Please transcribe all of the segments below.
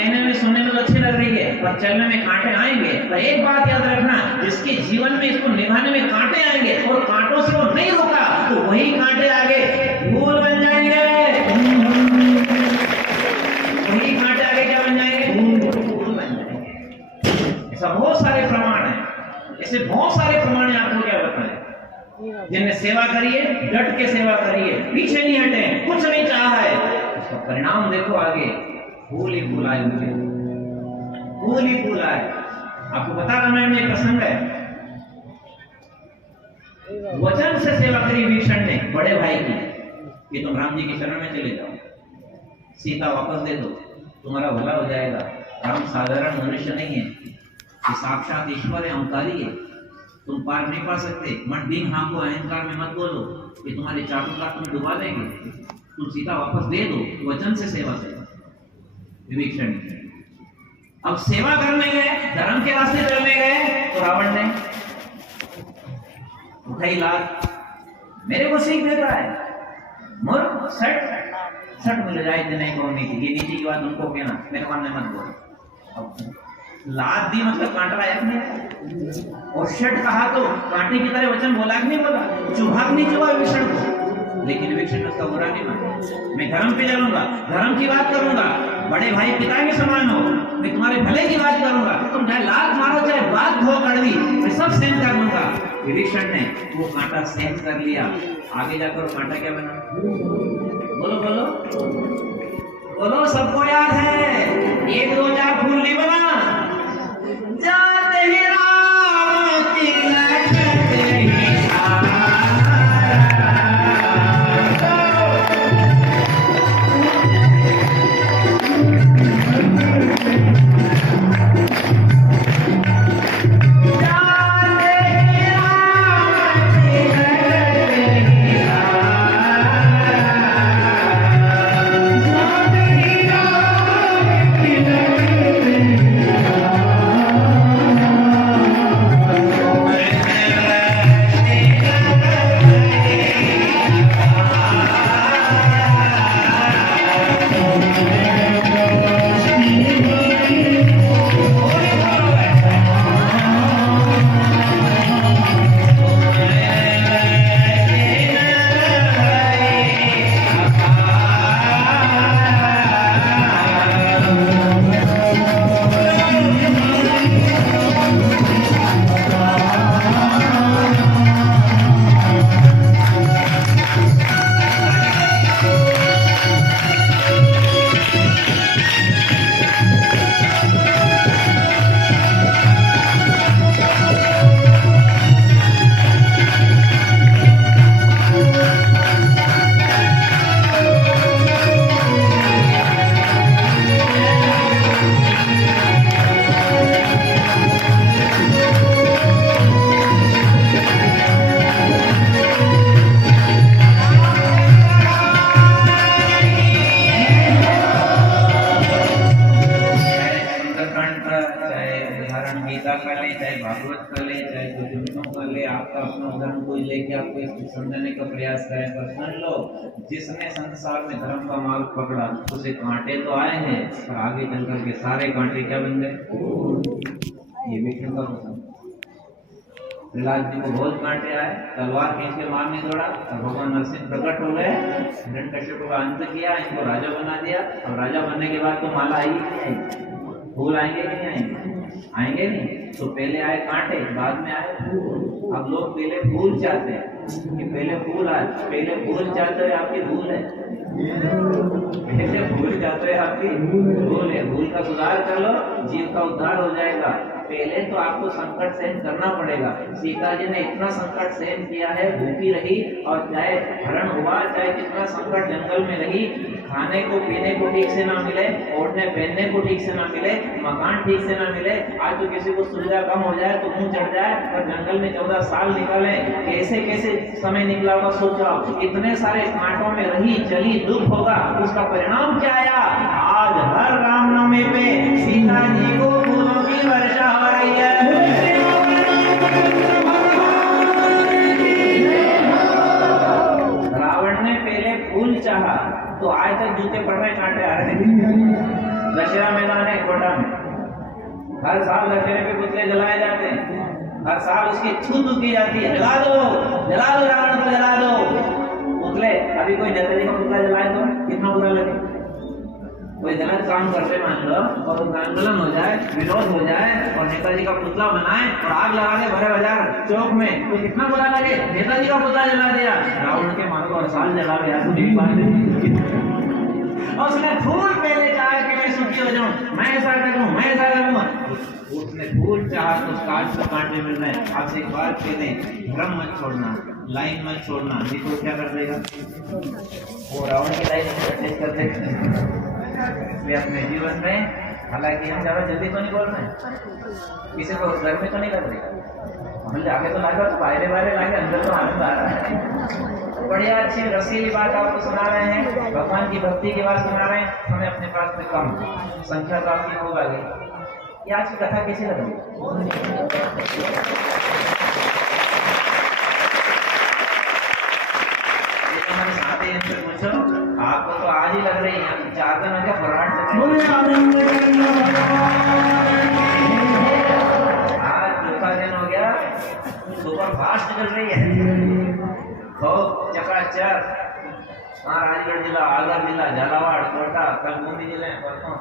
कहने में सुनने में तो अच्छी लग रही है पर चलने में कांटे आएंगे। पर एक बात याद रखना, जिसके जीवन में इसको निभाने में कांटे आएंगे और कांटों से वो नहीं रुका तो वही कांटे आगे फूल बन जाएंगे। वही कांटे आगे क्या बन जाएंगे? फूल बन जाएंगे। ऐसा बहुत सारे प्रमाण है, ऐसे बहुत सारे प्रमाण आपको क्या बताएं। जिन्हें सेवा करिए, डट के सेवा करिए, पीछे नहीं हटे, कुछ नहीं चाहा है, उसका परिणाम देखो आगे फूल ही फूल आए, मुझे फूल ही फूल आए। आपको पता रामायण में एक प्रसंग है, वचन से सेवा करी विभीषण ने बड़े भाई की कि तुम राम जी के चरण में चले जाओ, सीता वापस दे दो, तुम्हारा भला हो जाएगा। राम साधारण मनुष्य नहीं है, ये साक्षात ईश्वर है, अवतारी है, तुम पार नहीं पा सकते। मत डींग हाँको, अहंकार में मत बोलो कि तुम्हारे चारों का तुम्हें डुबा देंगे, तुम सीता वापस दे दो, वचन से सेवा करो। विभीषण अब सेवा करने गए, धर्म के रास्ते चलने गए तो रावण ने उठाई लात, मेरे को सीख देता है, मुर सट सट मिल जाए नहीं को नीति, ये नीति की बात उनको कहना, मेरे मन में मत बोलो। अब लात दी मतलब कांटा आया नहीं, और शट कहा तो कांटे की तरह वचन बोला कि नहीं बोला, चुभाग नहीं चुभा विभीषण को, लेकिन विभीषण उसका बुरा नहीं माना। मैं धर्म पे चलूंगा, धर्म की बात करूंगा, बड़े भाई पिता के समान हो, मैं तुम्हारे भले की बात करूंगा, तुम चाहे लात मारो चाहे बात हो कड़वी, मैं सब सहन कर लूंगा। विभीषण ने वो कांटा सहन कर लिया, आगे जाकर कांटा क्या बना? बोलो बोलो बोलो, सबको याद है, 1 2 4 फूल नहीं बना। जाते ही राम तिलक ही सारा, समझने का प्रयास करें, पर सुन लो, जिसने संसार में धर्म का मार्ग पकड़ा उसे कांटे तो आए हैं, पर आगे चलकर के सारे कांटे क्या बन गए? ये विष्णु का प्रसंग। प्रहलाद जी को बहुत कांटे आए, तलवार खींच के मारने दौड़ा, और भगवान नरसिंह प्रकट हो गए, हिरण्यकश्यप का अंत किया, इनको राजा बना दिया। और राजा बनने के बाद तो माला आई नहीं, फूल आएंगे कि नहीं आएंगे? आएंगे नहीं। तो पहले आए कांटे, बाद में आए फूल। अब लोग पहले फूल चाहते हैं कि पहले फूल आए, पहले फूल चाहते हैं आपकी भूल है, पहले भूल चाहते हैं आपकी भूल है। भूल का सुधार कर लो, जीव का उद्धार हो जाएगा। पहले तो आपको संकट सहन करना पड़ेगा। सीता जी ने इतना संकट सहन किया है, भूखी रही, और चाहे हरण हुआ, चाहे कितना संकट जंगल में रही, खाने को पीने को ठीक से ना मिले, ओढ़ने पहनने को ठीक से ना मिले, मकान ठीक से ना मिले। आज तो किसी को सुविधा कम हो जाए तो मुंह चढ़ जाए, पर जंगल में 14 साल निकाले, कैसे कैसे समय निकला होगा सोचो। इतने सारे कांटों में रही चली, दुख होगा, उसका परिणाम क्या आया? आज हर रामनवमी पे सीता जी को फूलों की वर्षा हो रही है। रावण ने पहले फूल चाहा तो आज तक जूते पड़ रहे, कांटे आ रहे। दशहरा मैदान है कोटा में, हर साल दशहरे पे पुतले जलाए जाते हैं, हर साल उसकी छू की जाती है, जला दो रावण को जला दो पुतले। अभी कोई नेताजी का पुतला जलाए तो कितना बुरा लगे। कोई गलत काम करते मान लो और आंदोलन हो जाए, विरोध हो जाए और नेताजी का पुतला बनाए और आग लगा दे भरे बाजार चौक में, तो कितना बुरा लगे। नेताजी का पुतला जला दिया, रावण के मानो और साल जला गया तो नहीं बात। और उसने फूल पहले चाहा कि मैं सुखी हो जाऊं, मैं ऐसा करूं, मैं ऐसा करूं। उसने फूल चाहा तो काट को कांटे मिल रहे हैं। आपसे एक बात कह दें, धर्म मत छोड़ना, लाइन मत छोड़ना, नहीं तो क्या कर देगा वो रावण की लाइन अटैच कर देगा। इसलिए अपने जीवन में, हालांकि हम ज्यादा जल्दी तो नहीं बोल रहे हैं, किसी को घर में तो नहीं कर देगा, हम आगे तो लागे तो बाहरे लागे, अंदर तो आनंद आ रहा है। बढ़िया अच्छी रसीली बात आपको सुना रहे हैं, भगवान की भक्ति की बात सुना रहे हैं, हमें अपने पास में कम संख्या तो आपकी खूब आ गई। ये आज की कथा कैसी लग रही है? हमारे साथ ही इनसे पूछो, आपको तो आज ही लग रही है, 4 दिन का फराट आज चौथा दिन हो गया, सुपर फास्ट चल रही है, खूब चकाचक। राजगढ़ जिला, आगर जिला, झालावाड़, कोटा, कल बूंदी जिले में, परसों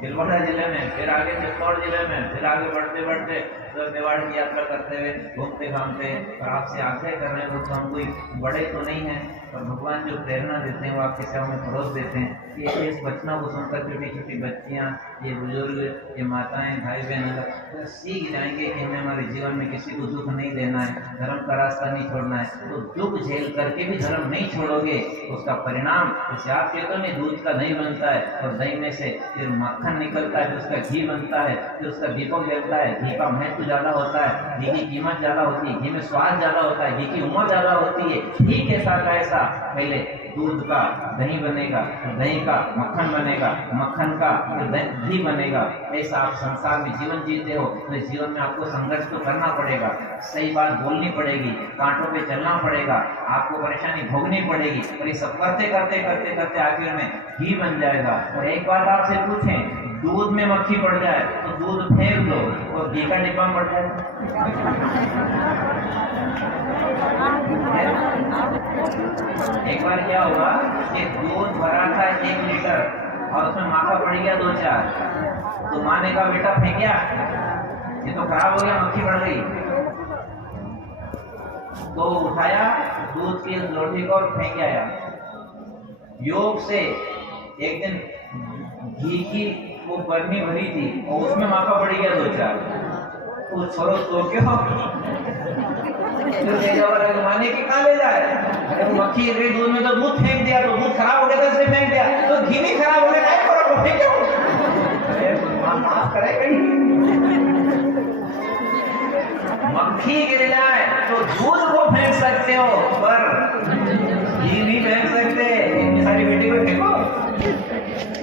तिलवाड़ा जिले में, फिर आगे चित्तौड़ जिले में, फिर आगे बढ़ते बढ़ते तो मेवाड़ की यात्रा करते हुए घूमते घामते। और आपसे आग्रह कर रहे हैं, तो हम कोई बड़े तो नहीं हैं, पर भगवान जो प्रेरणा देते हैं वो आपके सेवा में परोस देते हैं कि इस वचनों को सुनकर छोटी छोटी बच्चियाँ, ये बुजुर्ग, ये माताएं, भाई बहन अगर सीख जाएंगे कि हमें हमारे जीवन में किसी को दुख नहीं देना है, धर्म का रास्ता नहीं छोड़ना है, तो दुख झेल करके भी धर्म नहीं छोड़ोगे, उसका परिणाम जैसे आप कहते हो नहीं, दूध का दही बनता है और दही में से फिर मक्खन निकलता है, फिर उसका घी बनता है, फिर उसका दीपक जलता है। घी का महत्व ज्यादा होता है, घी की कीमत ज्यादा होती है, घी में स्वाद ज्यादा होता है, घी की उम्र ज्यादा होती है। घी के साथ ऐसा पहले दूध का दही बनेगा, दही का मक्खन बनेगा, मक्खन का घी बनेगा। ऐसा आप संसार में जीवन जीते हो, तो जीवन में आपको संघर्ष तो करना पड़ेगा, सही बात बोलनी पड़ेगी, कांटों पे चलना पड़ेगा, आपको परेशानी भोगनी पड़ेगी, और ये सब करते करते करते करते आखिर में घी बन जाएगा। और एक बात आपसे पूछें, दूध में मक्खी पड़ जाए तो दूध फेंक दो और घी का डिब्बा पड़ जाए, एक बार क्या हुआ कि दूध भरा था 1 लीटर और उसमें माखा पड़ गया 2-4, तो माँ ने कहा बेटा फेंकिया, ये तो खराब हो गया, मक्खी पड़ गई। तो उठाया दूध की लोटी को और फेंक आया। योग से एक दिन घी की वो बर्नी भरी थी और उसमें माखा पड़ गया 2-4, तो छोड़ो तो क्यों माने की कहाँ ले जाए, अरे मक्खी गई दूध में तो दूध फेंक दिया, तो दूध खराब हो गया तो इसलिए फेंक दिया, तो घी नहीं खराब हो गया माफ करे कहीं। मक्खी गिर जाए तो दूध को फेंक सकते हो पर घी नहीं फेंक सकते। इतनी सारी बेटी को फेंको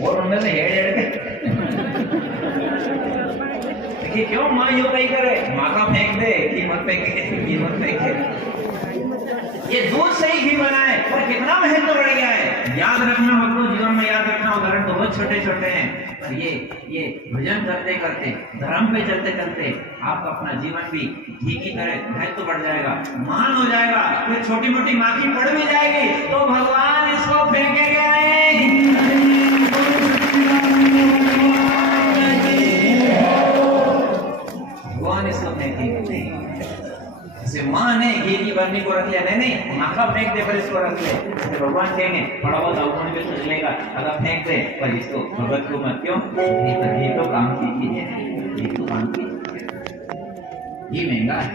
और उनमें से हेड़ के देखिए क्यों माँ यूं कहीं करे, माँ का फेंक दे, घी मत फेंके, घी मत फेंके। ये दूध से ही घी बना है और कितना महत्व बढ़ गया है। याद रखना, अपने जीवन में याद रखना, उदाहरण तो बहुत छोटे छोटे हैं, पर ये भजन करते करते, धर्म पे चलते चलते आपका अपना जीवन भी घी की तरह महत्व बढ़ जाएगा, मान हो जाएगा। फिर छोटी मोटी माखी पड़ भी जाएगी तो भगवान इसको फेंकेंगे नहीं। भगवान इसको फेंकेंगे नहीं। जैसे माँ ने घी की बर्नी को रख लिया, नहीं माखा फेंक दे पर इसको रख ले, तो भगवान कहेंगे थोड़ा बहुत अवगुण भी सोच लेगा, अगर फेंक दे पर इसको भगत को मत, क्यों घी तो काम की चीज है, घी तो काम की, घी महंगा है।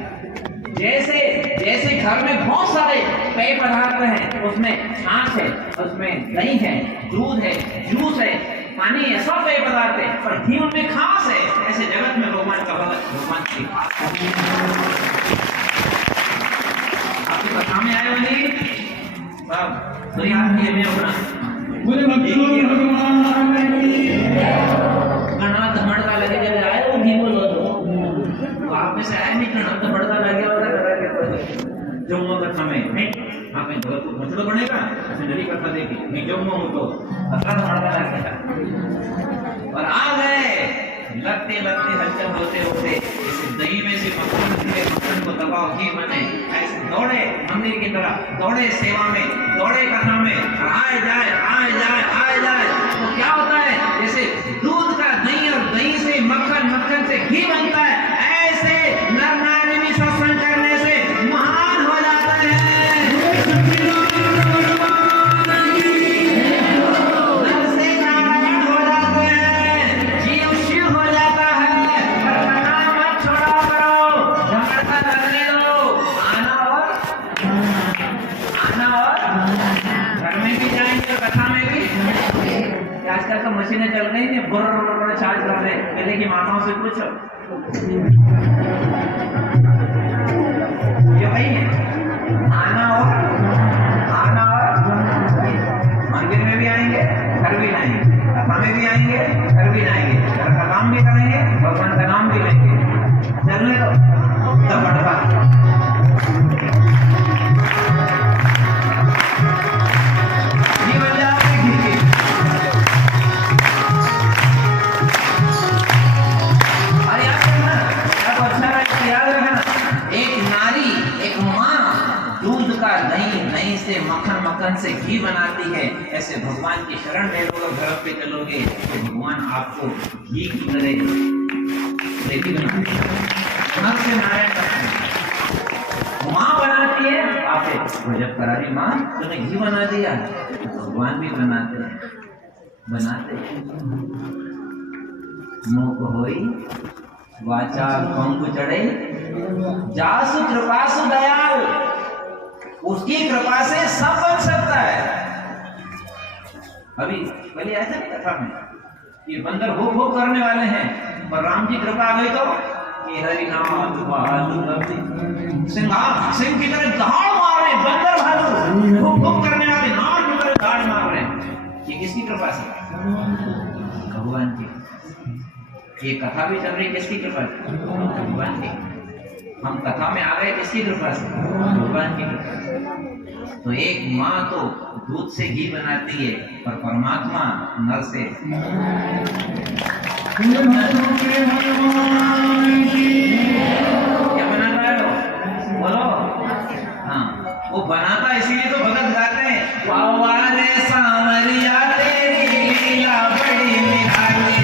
जैसे घर में बहुत सारे पेय पदार्थ हैं, उसमें छाछ है, उसमें दही है, दूध है, जूस है, पानी है, सब पेय पदार्थ है, पर घी उनमें खास है। ऐसे जगत में भगवान का भगत, भगवान की आपके कथा में आए होंगे सब, तो याद किए मैं अपना गणा धमड़का लगे जब आए वो घी बोलो तो आप में से आए नहीं, गणा धमड़का लगे और जम्मू कथा में हाँ कहीं भगत को घोंसलो बनेगा ऐसे नरी कथा देखी मैं जो हूँ तो अतरा तो मरता लगता और आ गए लगते लगते हलचल होते होते इस दही में से मक्खन को दबाओ घी बने ऐसे दौड़े मंदिर की तरफ दौड़े सेवा में दौड़े कथा में आए जाए तो क्या होता है जैसे दूध का दही और दही से मक्खन मक्खन से घी बनता है ऐसे नर नारी भी सत्संग करने से महान हो जाता है नर से नारायण हो जाते हैं जीव शिव हो जाता है पर मना मत छोड़ा करो झगड़ता करने दो आना और घर में भी जाएंगे कथा में भी आजकल तो मशीनें चल गई हैं बुर्र चार्ज कर रहे पहले की माताओं से पूछो ये वही है आना और मंदिर में भी आएंगे घर भी आएंगे कथा में भी आएंगे घर भी आएंगे घर का काम भी करेंगे भगवान का नाम भी लेंगे चलने दो तब बढ़ता दही से मक्खन से घी बनाती है ऐसे भगवान की शरण ले लो घर पे चलोगे तो भगवान आपको घी की तरह से नारायण माँ बनाती है आपे जब करारी माँ तूने घी बना दिया भगवान भी बनाते मुख होई वाचा पंख चढ़े जासु कृपासु दयाल उसकी कृपा से सब बन सकता है अभी पहले ऐसा नहीं कथा में ये बंदर भूख करने वाले हैं पर राम की कृपा आ गई तो कि हरिनाम सिंह की तरह दहाड़ मार रहे बंदर भालू भूख करने वाले नाम की तरह दहाड़ मार रहे हैं ये किसकी कृपा से भगवान की ये कथा भी चल रही किसकी कृपा से भगवान की हम कथा में आ गए किसकी कृपा से भगवान की कृपा से तो एक माँ तो दूध से घी बनाती है पर परमात्मा नर से क्या बनाता है बोलो हाँ वो बनाता इसीलिए तो भगत गाते हैं वारे सांवरिया तेरी लीला बड़ी निराली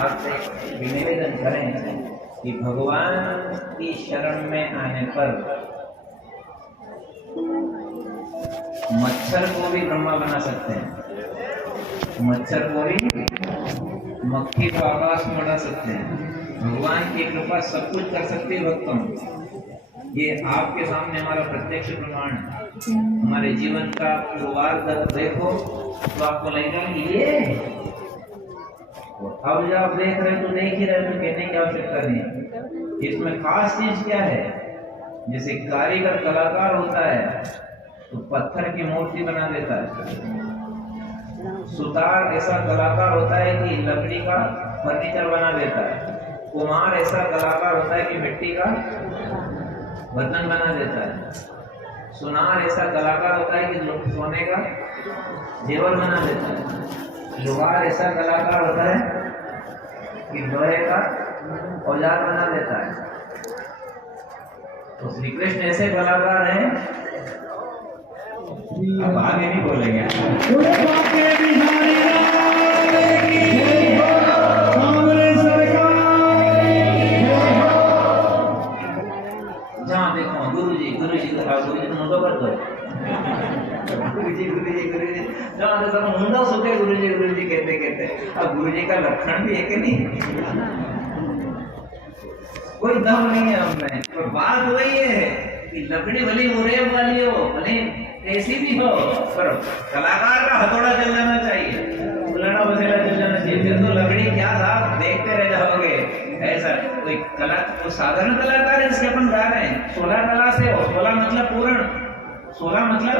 आपसे निवेदन करें कि भगवान की शरण में आने पर मच्छर को भी ब्रह्मा बना सकते हैं, मच्छर को भी, मक्खी को आकाश में उड़ा सकते हैं। भगवान की कृपा सब कुछ कर सकती है भक्तों। ये आपके सामने हमारा प्रत्यक्ष प्रमाण है। हमारे जीवन का पूर्वार्ध देखो तो आपको लगेगा कि ये, अब जब आप देख रहे हो तो देख ही रहे हो, तो कहने की आवश्यकता नहीं। इसमें खास चीज क्या है? जैसे कारीगर कलाकार होता है तो पत्थर की मूर्ति बना देता है, सुतार ऐसा कलाकार होता है कि लकड़ी का फर्नीचर बना देता है, कुम्हार ऐसा कलाकार होता है कि मिट्टी का बर्तन बना देता है, सुनार ऐसा कलाकार होता है कि सोने का जेवर बना देता है, लोहार ऐसा कलाकार होता है कि लोहे का औजार बना देता है। तो श्री कृष्ण ऐसे कलाकार हैं। अब आगे नहीं बोलेंगे। जहाँ देखो गुरु जी मुंडो कर दो, गुरु जी जहाँ देखो मुंडो सुखे गुरु जी कहते। अब गुरु जी का लक्षण भी है कि नहीं? कोई दम नहीं है हमने। पर बात वही है कि लकड़ी भली मुरेब वाली हो, भले कैसी भी हो, पर कलाकार का हथौड़ा चल जाना चाहिए, उलना बसेला चल जाना चाहिए। फिर तो लकड़ी क्या था, देखते रह जाओगे। ऐसा कोई कला, तो साधारण कलाकार है जिसके अपन गा रहे हैं, 16 कला से हो। 16 मतलब पूर्ण, 16 मतलब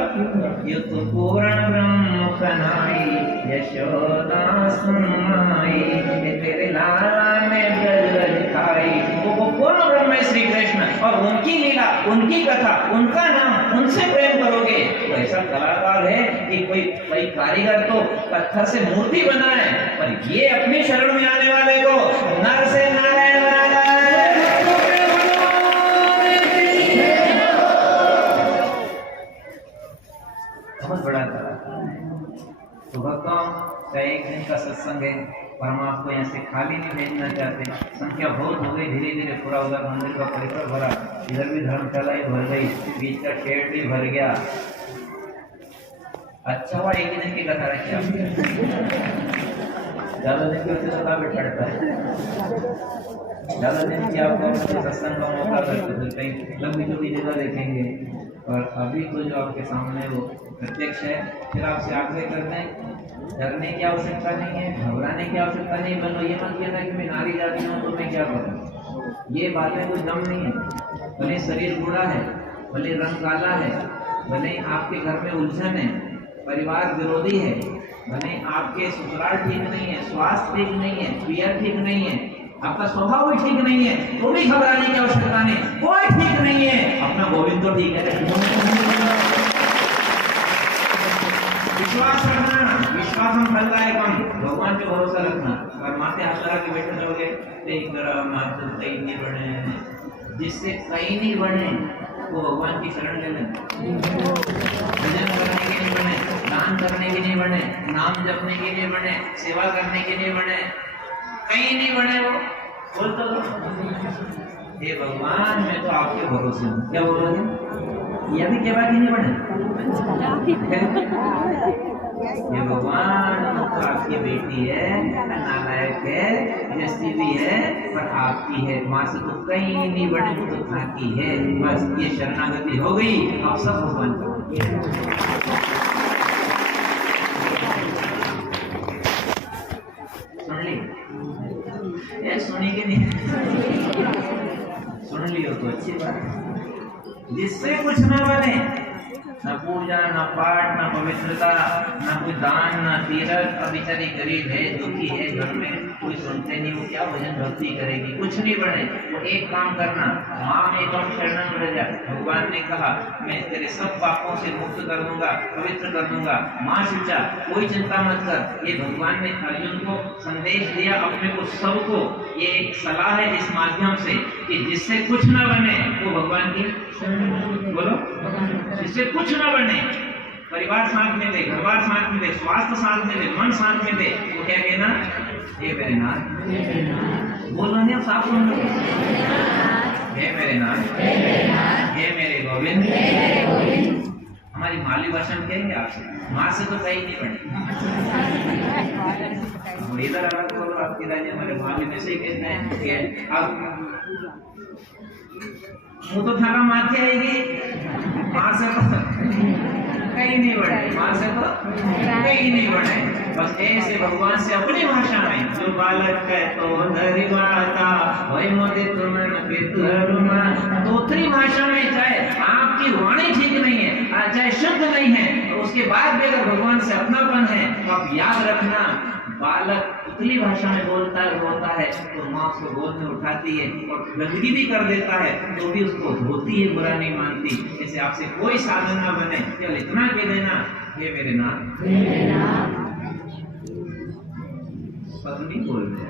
ये तो पूर्ण ब्रह्म कन्हाई यशोदा सुनाई, तेरे लाला ने ब्रज दिखाई। वो पूर्ण ब्रह्म है श्री कृष्ण, और उनकी लीला, उनकी कथा, उनका नाम, उनसे प्रेम करोगे तो ऐसा कलाकार है कि कोई कारीगर तो पत्थर से मूर्ति बनाए, पर ये अपनी शरण में आने वाले को नर से नारायण बना जाए। बहुत बड़ा कलाकार है। तो भक्तों का एक दिन का सत्संग है, पर हम आपको यहाँ से खाली नहीं भेजना चाहते। संख्या बहुत हो गई, धीरे धीरे पूरा उधर मंदिर का परिसर भरा, इधर भी धर्मशाला ही भर गई, बीच का शेड भी भर गया। अच्छा हुआ एक ही दिन की कथा रखी आपने, ज्यादा दिन की उससे सदा बैठता है, ज्यादा दिन की आपको सत्संग का मौका करते थे, कहीं लंबी चौड़ी जगह देखेंगे। और अभी तो जो आपके सामने वो प्रत्यक्ष है। फिर आपसे आग्रह करते हैं, डरने की आवश्यकता नहीं है, घबराने की आवश्यकता नहीं। बनो ये मत कहना कि मैं नारी जाती हूँ तो मैं क्या करूँ, ये बातें कोई दम नहीं है। भले शरीर बूढ़ा है, भले रंग काला है, भले आपके घर में उलझन है, परिवार विरोधी है, भले आपके ससुराल ठीक नहीं है, स्वास्थ्य ठीक नहीं है, पियर ठीक नहीं है, आपका स्वभाव भी ठीक नहीं है, तो भी घबराने की आवश्यकता नहीं। कोई ठीक नहीं है, अपना गोविंद तो ठीक है। विश्वास रखना, विश्वास हम फलदायकम, भगवान पे भरोसा रखना। और माथे हाथ लगा के बैठे रहोगे तो एक तरह कहीं नहीं बने, जिससे कहीं नहीं बने वो भगवान की शरण ले लें। भजन करने के लिए बने, दान करने के लिए बने, नाम जपने के लिए बने, सेवा करने के लिए बने, कहीं नहीं बने वो बोल तो हे भगवान मैं तो आपके भरोसे हूँ। क्या बोलोगे? ये भी क्या बात ही नहीं बने? ये भगवान तो आपकी बेटी है, नालायक है, जैसी भी है, पर आपकी है, माँ से तो कहीं नहीं बने, वो तो आपकी है। बस ये शरणागति हो गई, आप सब भगवान का सुन ली, ये सुनी कि नहीं? सुन लियो तो अच्छी बात है। जिससे कुछ न बने, न पूजा, न पाठ, न पवित्रता, न कोई दान, न तीरथ। अब बेचारी गरीब है, दुखी है, घर में कोई सुनते नहीं, वो क्या भजन भक्ति करेगी? कुछ नहीं बने, वो एक काम करना, माँ में तुम शरणं व्रज। भगवान ने कहा मैं तेरे सब पापों से मुक्त कर दूंगा, पवित्र कर दूंगा, माँ शुचा, कोई चिंता मत कर। ये भगवान ने अर्जुन को संदेश दिया, अपने को सबको। ये एक सलाह है इस माध्यम से कि जिससे कुछ न बने वो भगवान की बोलो, जिससे कुछ न बने, परिवार साथ में दे, घरवार साथ में दे, स्वास्थ्य साथ में दे, मन साथ में दे, वो क्या कहना हे मेरे नाथ, बोल रहे हैं साफ सुन लो, हे मेरे नाथ, हे मेरे गोविंद। हमारी माली भाषा में कहेंगे आपसे, माँ से तो कहीं नहीं पड़े, इधर अलग बोलो आपकी रानी हमारे माली में से कहते हैं कि अब वो तो थाना माथे आएगी, माँ से तो कहीं नहीं बढ़े, माँ से तो कहीं नहीं बढ़े। बस ऐसे भगवान से अपनी भाषा में जो बालक है तो धरी माता वही मोदे तुमन पितरुमा, दूसरी भाषा में चाहे आपकी वाणी ठीक नहीं है, चाहे शुद्ध नहीं है, तो उसके बाद भी अगर भगवान से अपनापन है तो आप याद रखना, बालक उतली भाषा में बोलता है रोता है तो माँ उसको गोद में उठाती है और गंदगी भी कर देता है तो भी उसको धोती है, बुरा नहीं मानती। ऐसे आपसे कोई साधन ना बने, केवल इतना कह देना, हे मेरे नाथ, पत्नी बोल रहे,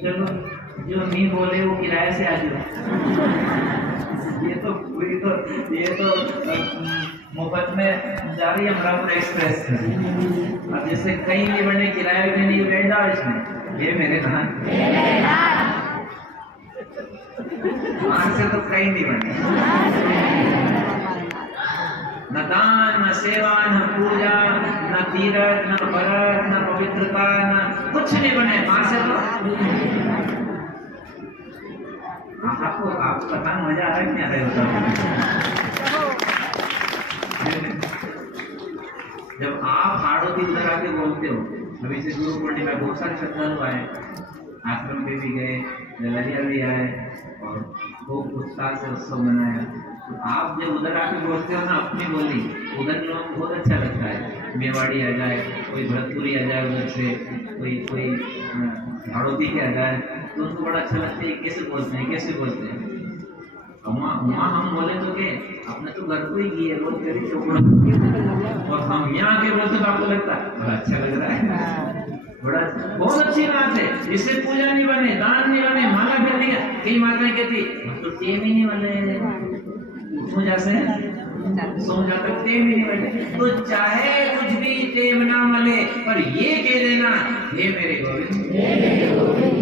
चलो जो नहीं बोले वो किराए से आ जाओ। ये तो मुफ्त में जा रही है अमरापुर एक्सप्रेस। अब जैसे कहीं नहीं बढ़ने, किराया भी नहीं बैठ जाओ इसमें, ये मेरे नाथ, वहां से तो कहीं नहीं बढ़ने, न दान न सेवा न पूजा न तीरथ न व्रत न पवित्रता न कुछ नहीं बने, वहां से तो आपको पता मजा आ रहा है क्या है जब आप हाड़ों की उधर आके बोलते हो। अभी से गुरु पूर्णिमा बहुत सारे श्रद्धालु आए, आश्रम पे भी गए, जलरिया भी आए और खूब उत्साह से उत्सव मनाया। तो आप जब उधर आके बोलते हो ना अपनी बोली, उधर लोगों को बहुत अच्छा लगता है। मेवाड़ी आ जाए, कोई भरतपुरी आ जाए उधर से, कोई हाड़ोती के आ जाए तो उनको बड़ा अच्छा लगता है, कैसे बोलते हैं कैसे बोलते हैं। माँ हम बोले तो के आपने तो घर को ही की है, रोज करी चोपड़ा, और हम यहाँ के बोलते तो आपको लगता है बड़ा अच्छा लग रहा है, बड़ा बहुत अच्छी बात है। जिससे पूजा नहीं बने, दान नहीं बने, माला फिर नहीं, कई माताएं कहती तो टेम ही नहीं बने, पूजा से सो जाता टेम ही नहीं बने। तो चाहे कुछ भी टेम ना मले, पर ये कह देना, हे मेरे गोविंद,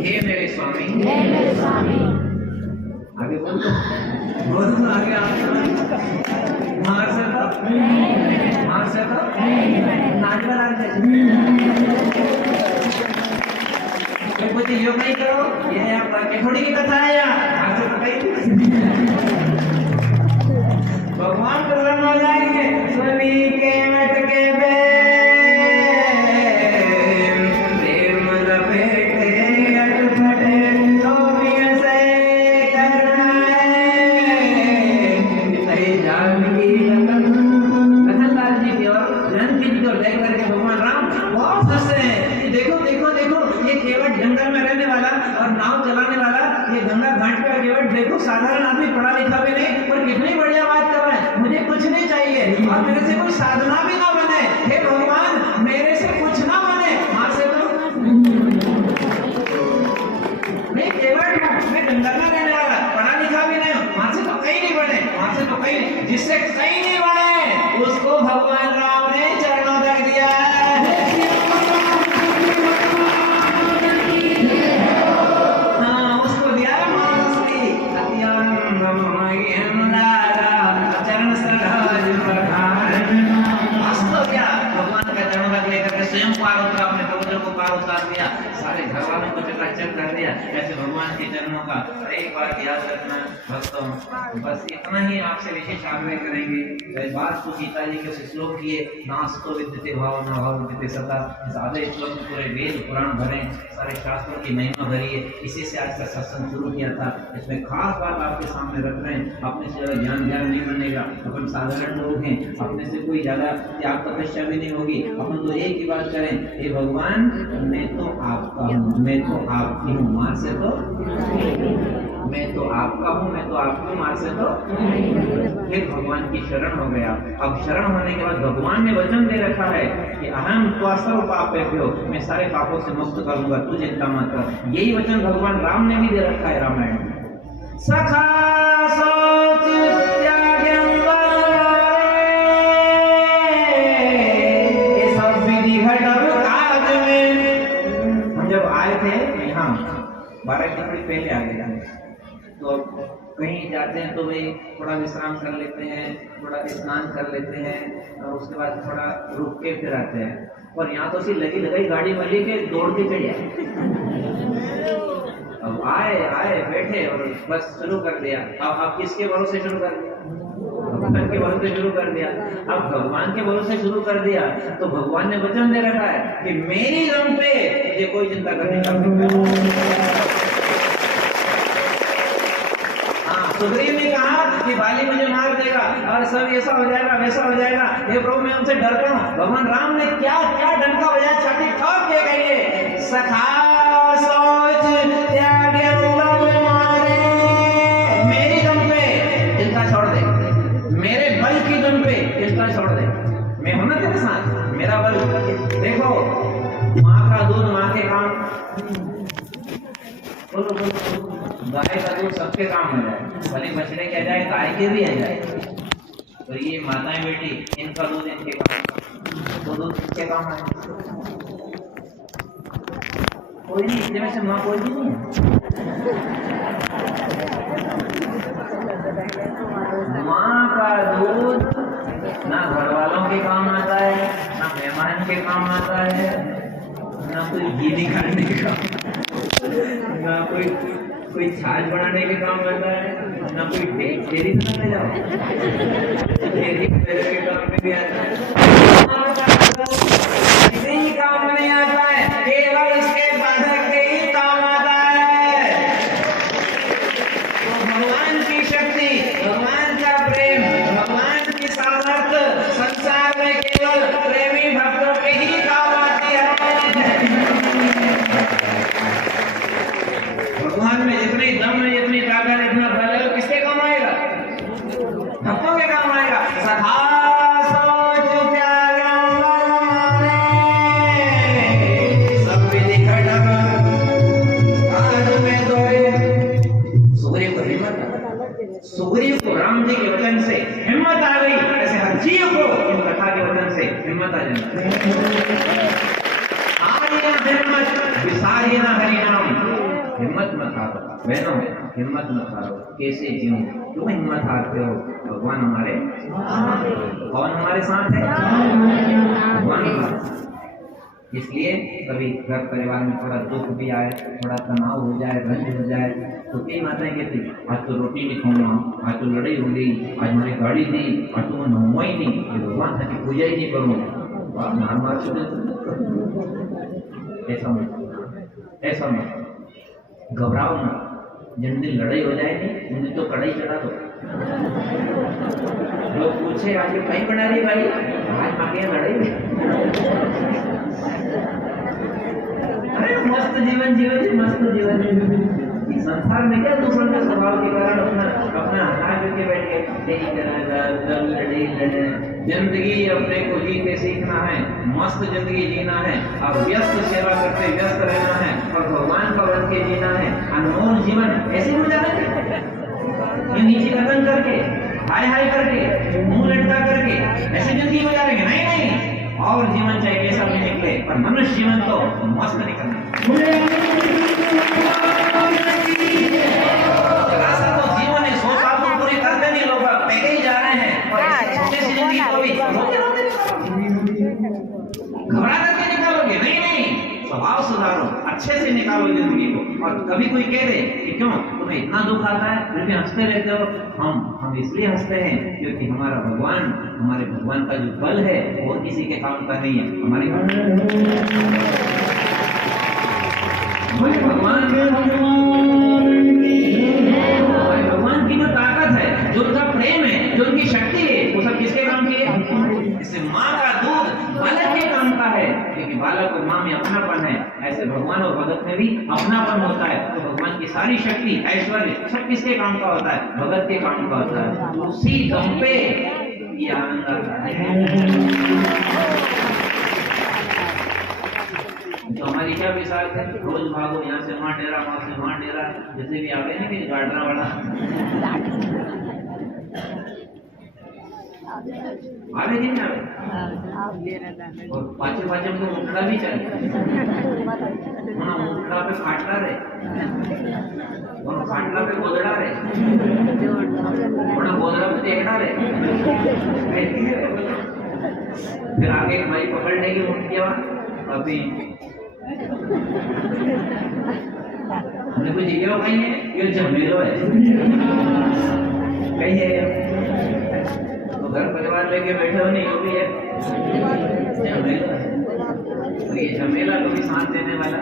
हे मेरे स्वामी। आगे बोल दो, आगे मार से तो नाटक लग जाए, कुछ योग नहीं करो, ये आपका थोड़ी की कथा है यार, से तो भगवान प्रसन्न हो जाएंगे। सभी के मट के प्रेम लपेटे अटपटे तो भी ऐसे करना है। जानकी लखनलाल जी की और जानकी जी को देख करके भगवान राम बहुत हंसे। देखो देखो देखो, ये केवट जंगल में रहने वाला और नाव चलाने वाला, ये गंगा घाट का केवट देखो, साधारण आदमी, पढ़ा लिखा भी नहीं, और कितनी बढ़िया बात कर रहा है, मुझे कुछ नहीं चाहिए और मेरे से कोई साधना भी ना बने, हे भगवान मेरे से कुछ ना बने। वहां से तो मैं केवट हूँ, मैं जंगल में रहने वाला, पढ़ा लिखा भी नहीं हूँ, वहां से तो कहीं नहीं बने, वहां से तो कहीं, जिससे कहीं नहीं बने उसको भगवान राम ने चरणों तक दिया है। स्वयं पार उतरा, अपने समुद्र को पार उतार दिया, सारे घर वालों को चकाचक कर दिया। ऐसे भगवान के जन्मों का एक बार याद रखना भक्तों। बस इतना ही आपसे विशेष आग्रह करेंगे। बात तो गीता जी के श्लोक किए, नास्तो विद्यते भाव न भाव विद्यते सता, ज्यादा श्लोक पूरे वेद पुराण भरे, सारे शास्त्रों की महिमा भरी है। इसी से आज का सत्संग शुरू किया था। इसमें खास बात आपके सामने रख रहे हैं। अपने से ज्यादा ज्ञान नहीं बनेगा, अपन साधारण लोग हैं, अपने से कोई ज्यादा त्याग तपस्या भी नहीं होगी। अपन तो एक ही बात करें, हे भगवान मैं तो आपका हूँ, मैं तो आपकी हूँ, मां से तो मैं तो आपका हूँ, मैं तो आपकी मां से तो फिर भगवान की शरण हो गया। अब शरण होने के बाद भगवान ने वचन दे रखा है कि अहम त्वा सर्व पापेभ्यो, मैं सारे पापों से मुक्त करूंगा, तू चिंता मत कर। यही वचन भगवान राम ने भी दे रखा है रामायण में। सखा सोच त्यागं ये सब विधि 12 की थोड़ी पहले आ गए। तो कहीं जाते हैं तो भाई थोड़ा विश्राम कर लेते हैं, थोड़ा स्नान कर लेते हैं और उसके बाद थोड़ा रुक के फिर आते हैं। और यहाँ तो सी लगी लगाई गाड़ी वाली के दौड़ के चढ़ आए। अब आए बैठे और बस शुरू कर दिया। अब किसके भरोसे शुरू कर दिया? भगवान के भरोसे शुरू कर दिया। अब भगवान के भरोसे शुरू कर दिया तो भगवान ने वचन दे रखा है कि मेरी दम पे मुझे कोई चिंता करने का। सुग्रीव ने कहा कि बाली मुझे मार देगा और सब ऐसा हो जाएगा वैसा हो जाएगा, हे प्रभु मैं उनसे डरता हूँ। भगवान राम ने क्या क्या डंका बजाया, छाती ठोक के कहिए सखा सोच त्यागे मारे। मेरी दम पे चिंता छोड़ दे, मेरे बल की दम पे चिंता छोड़ दे, मैं हूं ना तेरे साथ, मेरा बल। देखो माँ का दूध माँ के काम, बोलो गाय का दूध सबके काम हो जाए, भले बछड़े के आ जाए गाय के भी आ जाए। तो ये माताएं बेटी इनका दूध इनके काम, तो दूध किसके काम है? कोई नहीं, इतने में से माँ कोई भी नहीं है। माँ का दूध ना घर वालों के काम आता है, ना मेहमान के काम आता है, ना कोई घी निकालने का, ना कोई छाछ बनाने के काम आता है, ना कोई डेयरी बनाने जाओ, डेयरी के काम में भी आता है, किसी काम में नहीं आता है, केवल उसके साधक के ही काम आता है। तो भगवान की शक्ति, भगवान का प्रेम, भगवान की सामर्थ्य संसार में केवल प्रेमी भक्तों के ही काम आती है। भगवान में जितनी दम है, जितनी ताकत, इतना बल है, किसके काम आएगा? भक्तों के काम आएगा। सखा सोच त्यागे मारे, सब विधि खटक काज में दोए। सुग्रीव को हिम्मत, सुग्रीव को राम जी के वचन से हिम्मत आ गई, ऐसे हर जीव को इन कथा के वचन से हिम्मत आ जाती है। हिम्मत विसारी ना हरि नाम, हिम्मत मत हारो बहनों, हिम्मत मत हारो। कैसे जीऊं? क्यों हिम्मत हारते हो? भगवान हमारे, कौन हमारे साथ है? भगवान हमारे। इसलिए कभी घर परिवार में थोड़ा दुख भी आए, थोड़ा तनाव हो जाए, रंज हो जाए, तो कई माताएं कहती आज तो रोटी नहीं खाऊंगा, आज तो लड़ाई हो गई, आज हमारी गाड़ी दी, आज तो मैं नहाऊंगा ही नहीं, ये भगवान की पूजा ही नहीं करूंगा। मार मार ऐसा मत घबराओ ना, जिन दिन लड़ाई हो जाएगी उन दिन तो कढ़ाई चढ़ा दो। लोग पूछे आज कहीं बना रही भाई, आज आगे लड़ाई। अरे मस्त जीवन जीवन मस्त जीवन। संसार में क्या दूसरों के स्वभाव के कारण अपना हटा करके बैठ गए, लड़े। जिंदगी अपने को जीते सीखना है, मस्त जिंदगी जीना है, अब व्यस्त सेवा करते व्यस्त रहना है और भगवान का बन के जीना है। अनमोल जीवन ऐसे गुजारा ये नीचे गर्दन करके, हाय हाय करके, मुंह लटका करके ऐसे जिंदगी गुजारेंगे? नहीं, और जीवन चाहे कैसा भी निकले पर मनुष्य जीवन तो मस्त निकलना। तो जीवन है, 100 साल को पूरी करते नहीं, लोग पहले ही जा रहे हैं और छोटी सी जिंदगी को भी घबरा करके निकालोगे? नहीं, स्वभाव सुधारो, अच्छे से निकालो जिंदगी को। और कभी कोई कह दे कि क्यों तुम्हें इतना दुख आता है, फिर भी हंसते रहते हो। हम इसलिए हंसते हैं क्योंकि हमारा भगवान, हमारे भगवान का जो बल है वो किसी के काम का नहीं है, हमारे भगवान की जो ताकत है, जो उनका प्रेम है, जो उनकी शक्ति है, वो सब किसके काम की है? इससे माँ का दूध बालक के काम का है, क्योंकि बालक और माँ में अपनापन है। ऐसे भगवान और भगत में भी अपनापन होता है। तो भगवान की सारी शक्ति, ऐश्वर्य सब किसके काम का होता है? भगत के काम का होता है। उसी दम पे ये आनंद आता है। तो हमारी क्या मिसाल है? रोज भागो, यहाँ से वहाँ डेरा, वहाँ से वहाँ डेरा, जैसे भी आगे ना कि गाड़ना वाला आवे नहीं ना, और पाचे हमको मुकड़ा भी चाहिए, मुकड़ा पे फाटता रहे। दोनों खाटला पे गोदड़ा रहे, गोदड़ा में देखना रहे। फिर आगे हमारी पकड़ने की मुठ्ठियां अभी हमने कुछ ये कहीं है, ये झमेलो है कहीं है। तो घर परिवार लेके बैठे हो नहीं, वो भी है झमेला है। तो ये झमेला कभी साथ देने वाला।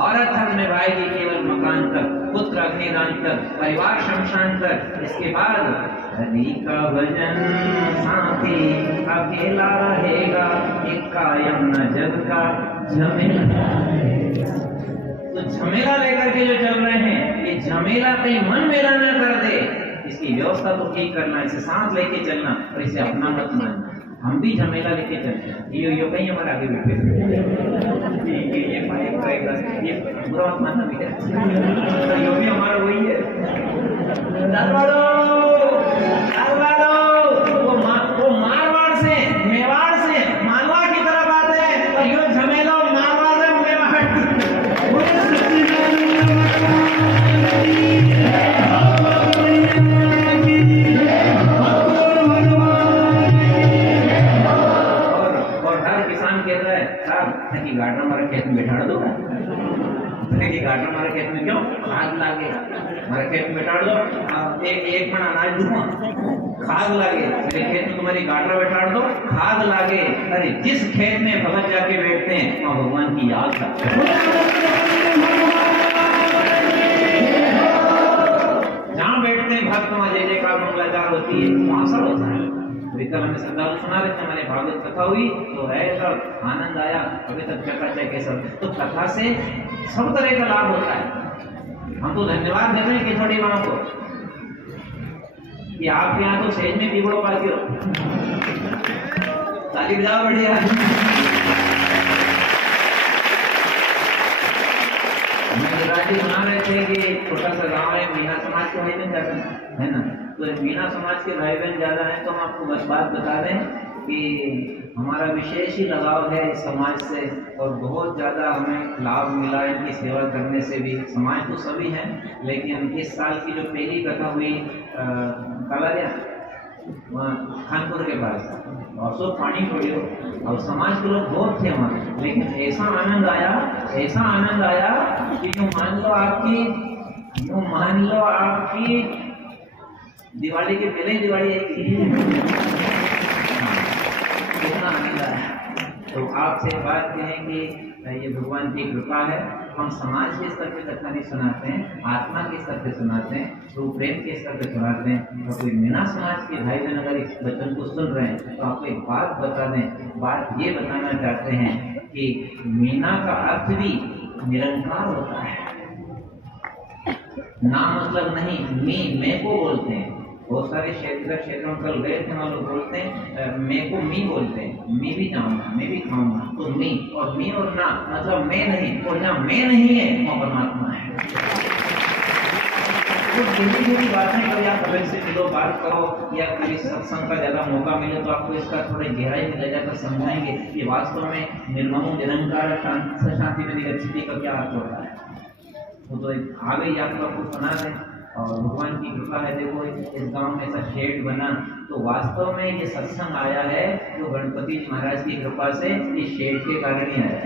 औरत धन निभाएगी केवल मकान तक, पुत्र अग्निदान तक, परिवार शमशान तक। इसके बाद हरि का भजन साथी अकेला रहेगा, एक कायम न जग का झमेला। तो झमेला लेकर के जो चल रहे हैं, ये झमेला कहीं मन मेरा न कर दे, इसकी व्यवस्था तो ठीक करना, इसे सांस लेके चलना और इसे अपना मत मानना। हम भी झमेला लेके चलते हैं। ये कहीं हमारे आगे बैठे ये बुरा मत मानना भी है, तो ये भी हमारा वही है। वो मारवाड़ से, मेवाड़ से, मालवा की तरफ आते हैं और यो झमेला मारवाड़ से मेवाड़। और हर किसान कहता है साहब कि गार्डन हमारे खेत में बैठा दो, गार्डन हमारे खेत में क्यों खाद लागेगा, हमारे खेत में बैठा दो, एक मन अनाज दूंगा, खाद लागे। मेरे खेत में तुम्हारी गाडरा बैठा दो, खाद लागे। अरे जिस खेत में भगत जाके बैठते हैं वहाँ भगवान की याद करते हैं। जहाँ बैठते हैं भक्त वहाँ जय जयकार मंगलाचार होती है, वहाँ असर होता है। कल हमें श्रद्धालु सुना रहे थे, हमारे भागवत कथा हुई तो ऐसा आनंद आया, अभी तक चकाचक के सब। तो कथा से सब तरह का लाभ होता है। हम तो धन्यवाद देते हैं केसोड़ी माँ को कि आपके यहाँ तो सेज में बिगड़ो पाती हो, ताली बजाओ बढ़िया। सुना रहे थे कि छोटा सा गांव है, मीना समाज के भाई बहन ज्यादा है ना, तो मीना समाज के भाई बहन ज्यादा हैं। तो हम आपको बस बात बता दें कि हमारा विशेष ही लगाव है इस समाज से और बहुत ज़्यादा हमें लाभ मिला इनकी सेवा करने से भी। समाज तो सभी हैं, लेकिन इस साल की जो पहली कथा हुई कालारिया वहाँ खानपुर के पास, और सो पानी छोड़ियो और समाज के लोग बहुत थे वहाँ, लेकिन ऐसा आनंद आया कि यूँ मान लो आपकी दिवाली के पहले ही दिवाली आई थी। कितना आनंद आया। तो आपसे बात कहें कि ये भगवान की कृपा है। हम समाज के स्तर पे कथा नहीं सुनाते हैं, आत्मा के स्तर पे सुनाते हैं, तो प्रेम के स्तर पे सुनाते हैं। और कोई मीना समाज के भाई बहन अगर इस वचन को सुन रहे हैं तो आपको एक बात बता दें। बात ये बताना चाहते हैं कि मीना का अर्थ भी निरंकार होता है। नाम मतलब नहीं, मैं को बोलते हैं। बहुत सारे क्षेत्रों कल गए थे, वहाँ लोग बोलते हैं मैं को मी बोलते हैं, मैं भी जाऊंगा, मैं भी खाऊंगा। तो मी और ना मतलब मैं नहीं, और जहाँ मैं नहीं है वहाँ परमात्मा है। तो छोटी बातें कभी आप कभी से मिलो, बात करो, या कभी सत्संग का ज्यादा मौका मिले तो आपको इसका थोड़ा गहराई में ले जाकर समझाएंगे कि वास्तव में निर्ममो निरंकार शांति में गच्छति का क्या अर्थ होता है। तो आ गई आपको सुना दें। और भगवान की कृपा है, देखो इस गांव में ऐसा शेड बना, तो वास्तव में ये सत्संग आया है जो गणपति महाराज की कृपा से इस शेड के कारण ही आया है।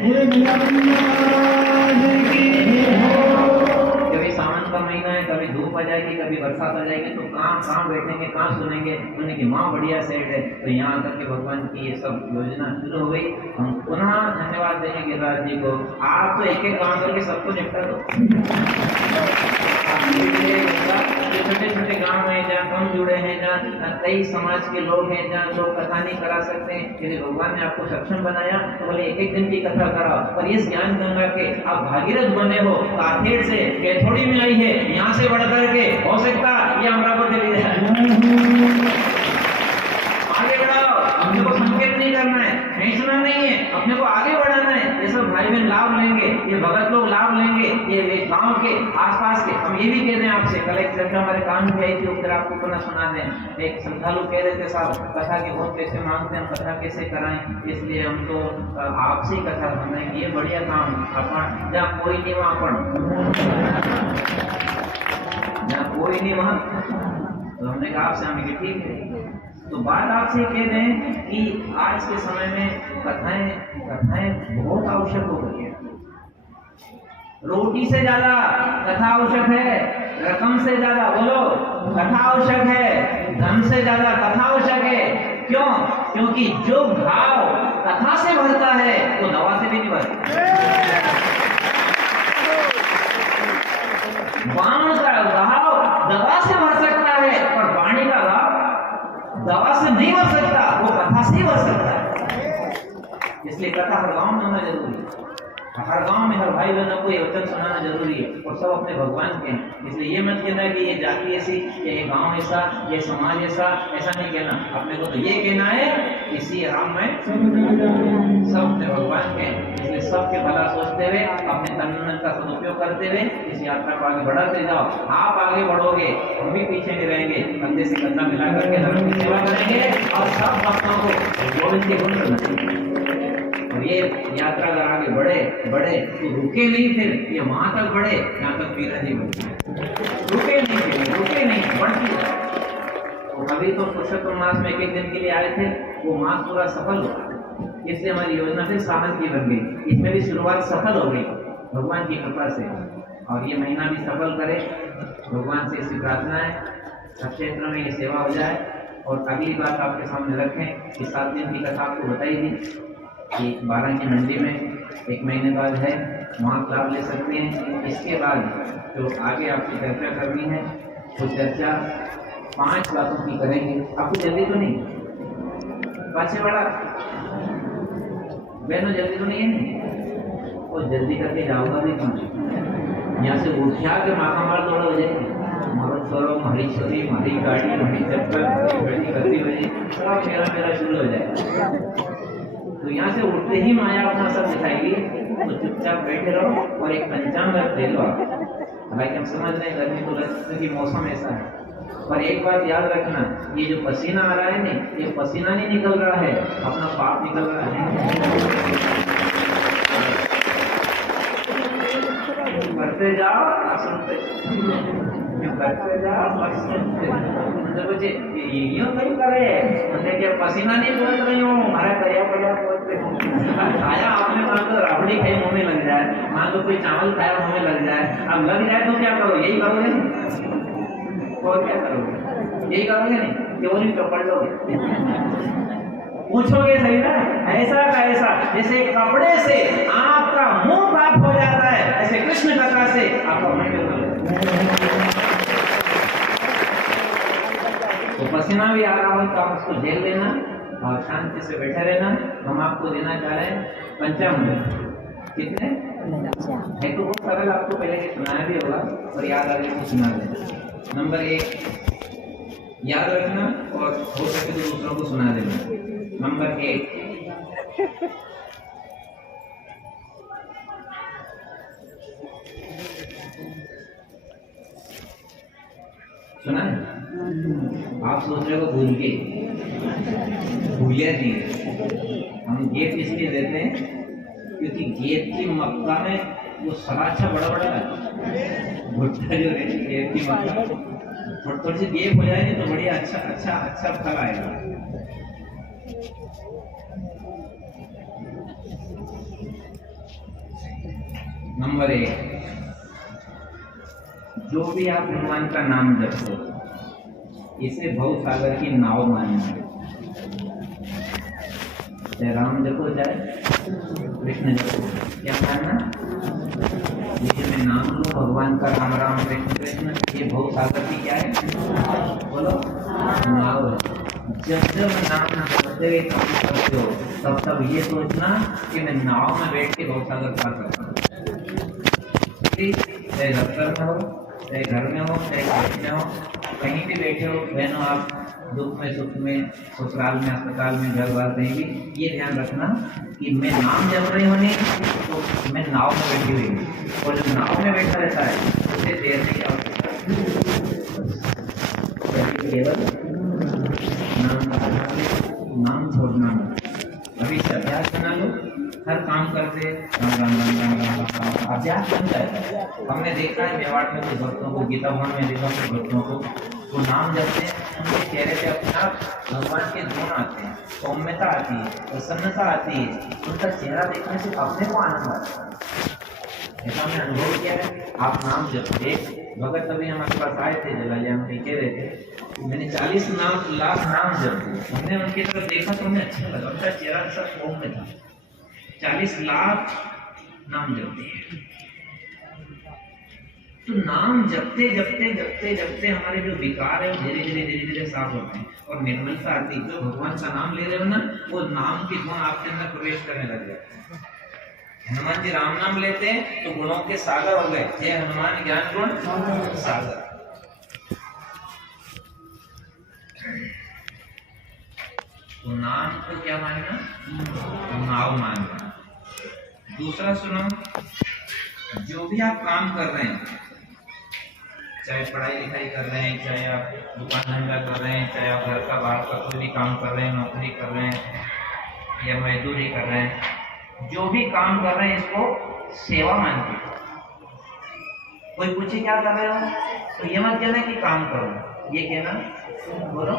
कभी सावन का महीना है, कभी धूप आ जाएगी, कभी बरसात आ जाएगी, तो कहाँ बैठेंगे, कहाँ सुनेंगे। उन्होंने कि माँ बढ़िया सेट है, तो यहाँ आकर के भगवान की ये सब योजना शुरू हो गई। हम पुनः धन्यवाद देंगे गिरिराज जी को। आप तो एक एक गाँव करके सबको निपटा दो। छोटे छोटे गांव हैं जहाँ कम जुड़े हैं, जहाँ कई समाज के लोग हैं, जहाँ लोग कथा नहीं करा सकते हैं, यदि भगवान ने आपको सक्षम बनाया तो बोले एक एक दिन की कथा कराओ। और इस ज्ञान गंगा के आप भागीरथ बने हो, काथेड़ से कैथोड़ी में आई है, यहाँ से बढ़ करके हो सकता ये अमरावती ले जाए। आगे बढ़ाओ, अपने को संकेत नहीं करना है, खींचना नहीं है, अपने को आगे बढ़ाना है। ये सब भाई बहन पुजारी लाभ लेंगे, ये भगत लोग लाभ लेंगे, ये गांव के आसपास के। हम ये भी कह रहे हैं आपसे, कल एक चर्चा हमारे कान में आई थी, वो फिर आपको पुनः सुना दें। एक श्रद्धालु कह रहे थे, साहब कथा के भोग कैसे मांगते हैं, कथा कैसे कराएं, इसलिए हम तो आपसे ही कथा सुनाएंगे। ये बढ़िया काम, अपन जहाँ कोई नहीं वहाँ जहाँ कोई नहीं वहाँ, तो हमने कहा आपसे, हमें कि ठीक है। तो बात आपसे कह रहे हैं कि आज के समय में कथाएं बहुत आवश्यक हो गई है। रोटी से ज्यादा कथा आवश्यक है, रकम से ज्यादा, बोलो, कथा आवश्यक है, धन से ज्यादा कथा आवश्यक है। क्यों? क्योंकि जो भाव कथा से भरता है वो दवा से भी नहीं भरता। वाणी का भाव दवा से भर सकता है, पर वाणी का भाव दवा से नहीं भर सकता, वो कथा से ही भर सकता है। इसलिए कथा हर गांव में होना जरूरी है, हर गांव में हर भाई बहनों को ये वचन सुनाना जरूरी है, और सब अपने भगवान के हैं। इसलिए ये मत कहना कि ये जाति ऐसी, ये गांव ऐसा, ये समाज ऐसा, ऐसा नहीं कहना। अपने को तो ये कहना है कि इसी राम में सब अपने भगवान के हैं। इसलिए सबके भला सोचते हुए, अपने तन मन का सदुपयोग करते हुए इस यात्रा को आगे बढ़ाते जाओ। आप आगे बढ़ोगे, हम भी पीछे नहीं रहेंगे, कंधे से कंधा मिला करके धर्म की सेवा करेंगे और सब भक्तों को गोविंद के गुण करना। और ये यात्रा अगर आगे बढ़े तो रुके नहीं, फिर ये वहां तक बढ़े जहां तक पीरा जी बढ़े। रुके नहीं, बढ़ती जाए। तो अभी तो पुरुषोत्तम मास में एक दिन के लिए आए थे, वो मास पूरा सफल हुआ, इसलिए हमारी योजना फिर सावन की बन गई। इसमें भी शुरुआत सफल हो गई भगवान की कृपा से, और ये महीना भी सफल करे, भगवान से इसकी प्रार्थना है, हर क्षेत्र में ये सेवा हो जाए। और अगली बात आपके सामने रखें कि 7 दिन की कथा आपको बताई थी कि 12 की मंडी में 1 महीने बाद है, वहाँ लाभ ले सकते हैं। इसके बाद जो आगे आपकी चर्चा करनी है, वो चर्चा 5 बातों की करेंगे। आपको जल्दी तो नहीं, पाछे वाला बहनों जल्दी तो नहीं है, और जल्दी करके जाऊंगा भी कौन, यहाँ से उठा के माथा मार दौड़ा हो जाएगी, मारो छोरो, हमारी छोरी, हमारी गाड़ी, हमारी चक्कर, गाड़ी करती हुई सब मेरा शुरू हो जाए। तो यहाँ से उठते ही माया अपना सब दिखाएगी, तो चुपचाप बैठे रहो और एक पंचांग ले लो। हालांकि हम समझ रहे हैं गर्मी तो क्योंकि मौसम ऐसा है, पर एक बात याद रखना, ये जो पसीना आ रहा है नहीं, ये पसीना नहीं निकल रहा है, अपना पाप निकल रहा है। करते जाओ, सुनते करते जाओ, मुझे यूं नहीं करे, मुझे क्या पसीना नहीं बोल रही हूँ, हमारा करिया बोलते हूँ। खाया आपने, मान तो राबड़ी खाई मुँह में लग जाए, मान तो कोई चावल खाया मुँह में लग जाए, अब लग जाए तो क्या करो, यही करोगे और क्या करोगे, यही करोगे नहीं, क्यों नहीं तो पढ़ लोगे, पूछोगे सही ना। ऐसा का ऐसा, जैसे कपड़े से आपका मुंह पाप हो जाता है, ऐसे कृष्ण कथा से आपका मन बिल्कुल। तो पसीना भी आ रहा हो तो आप उसको झेल लेना और शांति से बैठे रहना। हम आपको देना चाह रहे हैं पंचामृत। कितने है तो बहुत सरल, आपको पहले सुनाया भी होगा और याद आ गया तो सुना देना। नंबर 1 याद रखना और हो सके तो दूसरों को सुना देना। नंबर 1, सुना है? आप सोच रहे हो भूल के, भूलिया जी। हम गेट इसलिए देते हैं क्योंकि गेट की मक्का में वो सराछा बड़ा बड़ा है, भुट्टा जो है गेट की मक्का, थोड़ी सी गेप हो जाएगी तो बढ़िया अच्छा फल आएगा। नंबर 1, जो भी आप भगवान का नाम जपो, इसे भव सागर की नाव मानना। चाहे राम जपो चाहे कृष्ण जपो, क्या मानना? ये मैं नाम लूं भगवान का, राम राम कृष्ण कृष्ण, ये भव सागर की क्या है? बोलो, नाव है। जब नाम ना करते हुए करते हो तब ये सोचना कि मैं नाव में बैठ के भव सागर पार करता हूँ। चाहे दफ्तर में हो, चाहे घर में हो, चाहे घर में हो, कहीं भी बैठे हो बहनों, आप दुख में सुख में, ससुराल में, अस्पताल में, घर बार कहीं भी, ये ध्यान रखना कि मैं नाम जप रही हूँ नहीं तो मैं नाव में बैठी हुई हूँ, और जो नाव में बैठा रहता है उसे तैरने की आवश्यकता केवल नाम छोड़ना नहीं। अभी से अभ्यास बना लो, हर काम करते राम राम राम राम राम राम अभ्यास बन जाएगा। हमने देखा है मेवाड़ में कुछ भक्तों को, गीता भवन में देखा कुछ भक्तों को, वो नाम जपते हैं, उनके चेहरे पे अपने आप भगवान के गुण आते हैं, सौम्यता आती है, प्रसन्नता आती है, उनका चेहरा देखने से अपने को आनंद आता है। ऐसा हमने अनुभव किया है। आप नाम जपते, भगत तभी हमारे पास आए थे जलालिया में, कह रहे थे मैंने 40 लाख नाम जपते। हमने उनकी तरफ देखा तो हमें अच्छा लगा, उनका चेहरा सब सौम्य था। 40 लाख नाम जपते हैं। तो नाम जपते जपते जपते जपते हमारे जो विकार है वो धीरे धीरे साफ होते हैं और निर्मलता आती है। जो भगवान का नाम ले रहे हो ना, वो नाम की गुण आपके अंदर प्रवेश करने लग जाते हैं। हनुमान जी राम नाम लेते हैं तो गुणों के सागर हो गए। जय हनुमान ज्ञान गुण सागर। तो नाम को क्या मानना? नाव मानना। दूसरा सुनो, जो भी आप काम कर रहे हैं, चाहे पढ़ाई लिखाई कर रहे हैं, चाहे आप दुकान धंधा कर रहे हैं, चाहे आप घर का बाहर का कोई भी काम कर रहे हैं, नौकरी कर रहे हैं या मजदूरी कर रहे हैं, जो भी काम कर रहे हैं इसको सेवा मानते। कोई पूछे क्या कर रहे हो तो ये मत कहना कि काम करो, ये कहना बोलो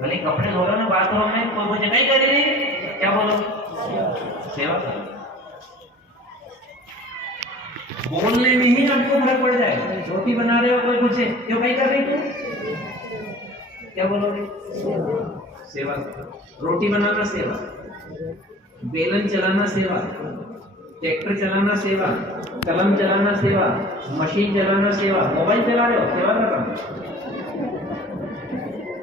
भले कपड़े धो रहे हो बाथरूम में, कोई पूछे नहीं कर रही, क्या बोलो? सेवा करो। बोलने में ही आपको फर्क पड़ जाएगा। रोटी बना रहे हो, कोई पूछे क्यों नहीं कर रही तू, क्या बोलोगे? सेवा करो। रोटी बनाना सेवा, बेलन चलाना सेवा, ट्रैक्टर चलाना सेवा, कलम चलाना सेवा, मशीन चलाना सेवा, मोबाइल चला रहे हो सेवा कर रहा हूं।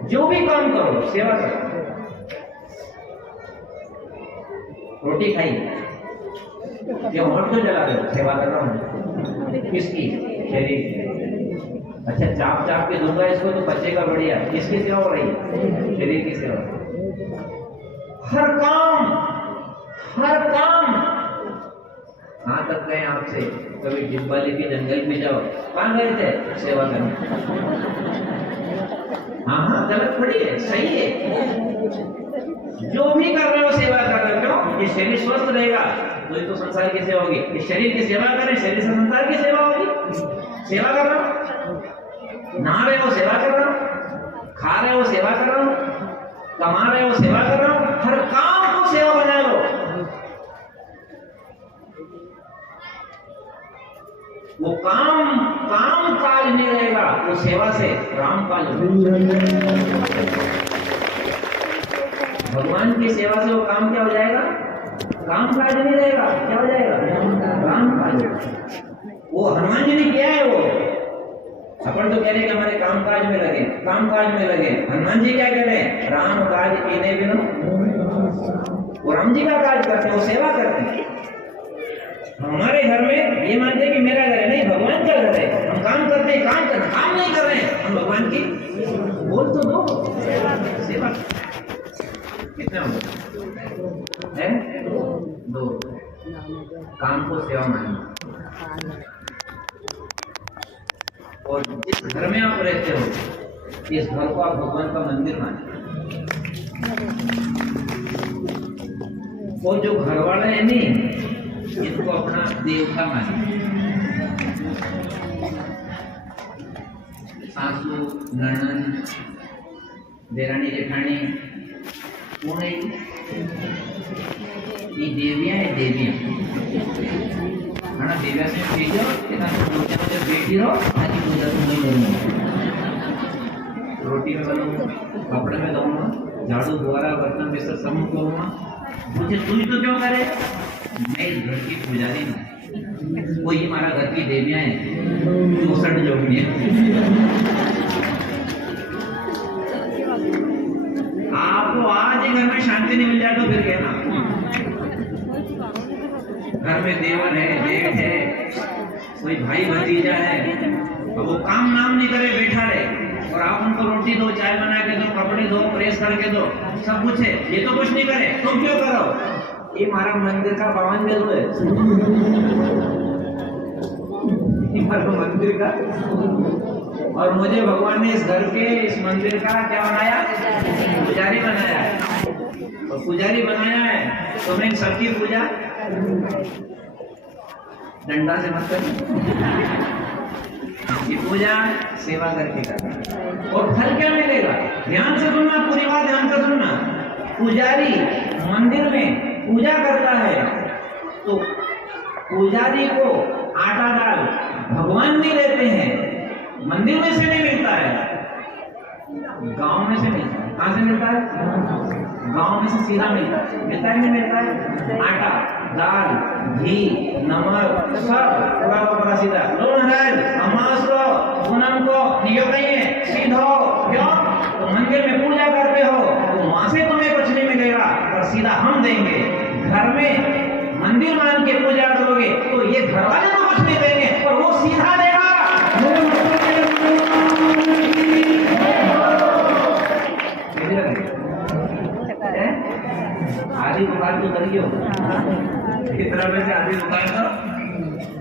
जो भी काम करो सेवा करो। रोटी खाई, ये होठ तो जला रहे हो, सेवा कर रहा हूं। किसकी? शरीर की। अच्छा चाप चाप के दूंगा इसको तो बच्चेगा बढ़िया, किसकी सेवा हो रही है? शरीर की सेवा। हर काम कहाँ तक गए आपसे? कभी डिब्बा लेके जंगल में जाओ, कहाँ गए थे? सेवा करने। हाँ गलत थोड़ी है, सही है। जो भी कर रहे हो सेवा कर रहे हो। क्यों? ये शरीर स्वस्थ रहेगा तो संसार की सेवा होगी। इस शरीर की सेवा करें, शरीर से संसार की सेवा होगी। सेवा कर रहा हूं, नहा रहे हो सेवा कर रहा हूं, खा रहे हो सेवा कर रहा हूं, कमा रहे हो सेवा कर रहा हूं। हर काम को सेवा बना लो। वो काम काज नहीं रहेगा, वो सेवा से राम काज। भगवान की सेवा से वो काम क्या हो जाएगा? काम काज नहीं रहेगा, क्या हो जाएगा? राम काज। वो हनुमान जी ने किया है। वो अपन तो कह रहे कि हमारे काम काज में लगे, काम काज में लगे। हनुमान जी क्या कह रहे हैं? राम काज कीने बिनु। वो राम जी का काज करते हैं, वो सेवा करते हैं। हमारे घर में ये मानते हैं कि मेरा घर है, नहीं भगवान का घर है। हम काम करते हैं, काम नहीं कर रहे हैं, हम भगवान की बोल तो दो सेवा। कितना है? 2 काम को सेवा मानना। और जिस घर में आप रहते हो, इस घर को आप भगवान का मंदिर माने। और जो घर वाले हैं नहीं, इनको अपना देवता माने। सासू, ननद, देरानी जेठानी, कौन है ये? देवियां है, देवियां। देविया से भेजो कि बेटी रहो, ताकि पूजा तुम नहीं करूंगा। रोटी में बनाऊंगा, कपड़े में दूंगा, झाड़ू बुआरा बर्तन में सब करूंगा। मुझे तुझ तो क्यों करे? मैं इस घर की पुजारी हूँ, वो ये हमारा घर की देवियां हैं, 64 जोगी है। आपको आज ही घर में शांति नहीं मिल जाए तो फिर कहना। घर में देवर है, जेठ है, कोई भाई भतीजा है, अब वो काम नाम नहीं करे, बैठा रहे, और आप उनको रोटी दो, चाय बना के दो, कपड़े दो, प्रेस करके दो, सब कुछ है, ये तो कुछ नहीं करे, तुम क्यों करो? ये हमारा मंदिर का पावन जरूर है, ये हमारा मंदिर का। और मुझे भगवान ने इस घर के, इस मंदिर का क्या बनाया? पुजारी बनाया है। और पुजारी बनाया है तो मैं सबकी पूजा डंडा से मत करना, ये पूजा सेवा करके करना। और फल क्या मिलेगा? ध्यान से सुनना, पूरी बात ध्यान से सुनना। पुजारी मंदिर में पूजा करता है तो पुजारी को आटा दाल भगवान नहीं देते हैं, मंदिर में से नहीं मिलता है, गांव में से मिलता है। कहां से मिलता है? गांव में से सीधा मिलता है। मिलता है नहीं मिलता है? आटा दाल घी नमक सब पूरा पूरा सीधा। लो महाराज अमास को पूनम को नियोग नहीं है, सीधा क्यों? तो मंदिर में पूजा करते हो तो वहां से तुम्हें कुछ नहीं मिलेगा, और सीधा हम देंगे। घर में मंदिर मान के पूजा करोगे तो ये घर वाले को कुछ नहीं देंगे, और वो सीधा देगा। आधी दुकान तो करियो, कितना पैसे आधी दुकान तो।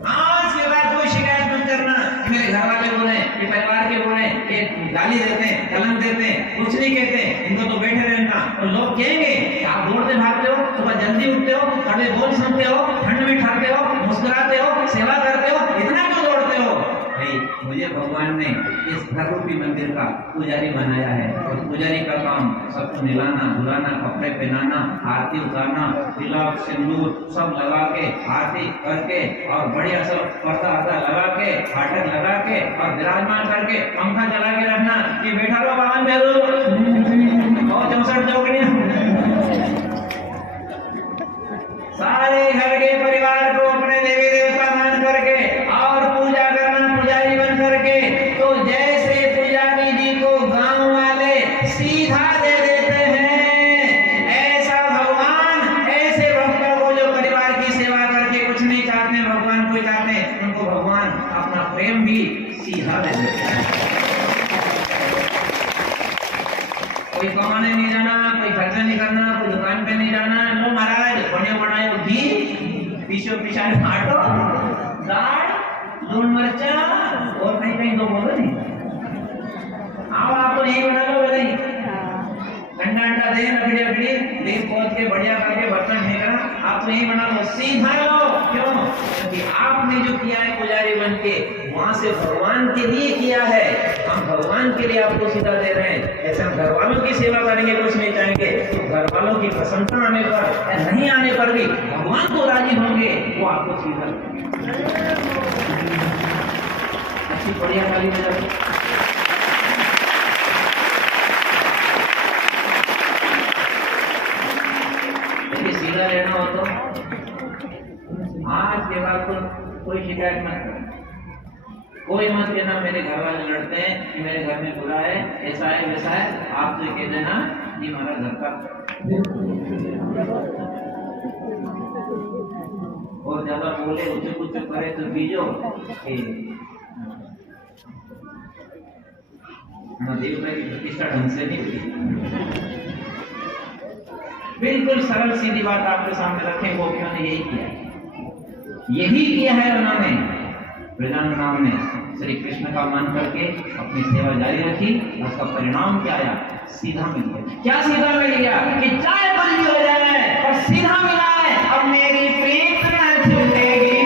आज के बाद कोई शिकायत मत करना, मेरे घर वाले बोले, ये परिवार के बोले, ये गाली देते हैं, कलम देते हैं, कुछ नहीं कहते, इनको तो बैठे रहना। और लोग कहेंगे आप दौड़ते भागते हो, सुबह जल्दी उठते हो, कड़वे बोल सुनते हो, ठंड में ठाते हो, मुस्कुराते हो, सेवा करते हो, इतना क्यों दौड़ते हो? भाई मुझे भगवान ने इस घर रूपी मंदिर का पुजारी बनाया है, और पुजारी का काम सबको नहलाना धुलाना, कपड़े पहनाना, आरती उतारना, तिलक सिंदूर सब लगा के आरती करके, और बढ़िया सब पर्दा अर्दा लगा के, फाटक लगा के, और विराजमान करके पंखा चला के रखना कि बैठा रहो भगवान बेरू और 64 चौकड़ियां। सारे घर के परिवार को अपने देवी देवता मान करके और पूजा करना पुजारी बन करके। तो जैसे पुजारी जी को गांव वाले सीधा दे देते हैं, ऐसा भगवान ऐसे भक्तों को जो परिवार की सेवा करके कुछ नहीं चाहते, भगवान को चाहते हैं, उनको भगवान अपना प्रेम भी सीधा दे देते हैं। कोई कमाने नहीं जाना, कोई खर्चा नहीं करना, कोई दुकान पे नहीं जाना। लो महाराज बने बनाए घी पीछे पीछे आटो दाल लून मिर्चा और कहीं कहीं तो बोलो नहीं। आओ आपको यही बना लो, नहीं ठंडा अंडा दे लकड़ी लकड़ी लेस पोत के बढ़िया करके बर्तन फेंकना, आप तो यही बना लो, सीधा लो। क्यों? क्योंकि आपने जो किया है पुजारी बन के, वहां से भगवान के लिए किया है। हम भगवान के लिए आपको सीधा दे रहे हैं। ऐसे हम घर वालों की सेवा करेंगे, कुछ नहीं चाहेंगे, तो घर वालों की प्रसन्नता आने पर या नहीं आने पर भी भगवान को राजी होंगे, वो आपको सीधा अच्छी बढ़िया गाली बजा। सीधा लेना हो तो आज के बाद तो कोई शिकायत मत करना, कोई मत कहना मेरे घर वाले लड़ते हैं कि मेरे घर में बुरा है, ऐसा है वैसा है। आप तो कह देना ये हमारा घर का। और ज्यादा बोले उसे कुछ करे तो बीजो देवता की प्रतिष्ठा ढंग से नहीं हुई। बिल्कुल सरल सीधी बात आपके सामने रखें, गोपियों ने यही किया है। उन्होंने ब्रजानंद राम ने श्री कृष्ण का मान करके अपनी सेवा जारी रखी। उसका परिणाम क्या आया? सीधा मिल गया। क्या सीधा मिल गया? कि चाहे बंदी हो जाए और सीधा मिला है। अब मेरी प्रीत न छूटेगी